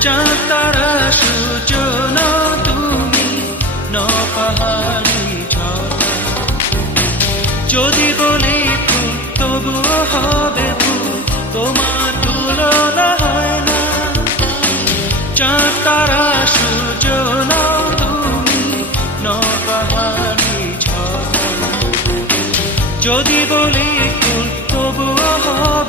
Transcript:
চাঁতারা সূচন তুমি নপাহারি যদি বলি ফুল তবুও হবে ফুল তোমার তুলনা হয় না। চাঁতারা সূচন তুমি নপাহারি যদি বলি ফুল তবুও হবে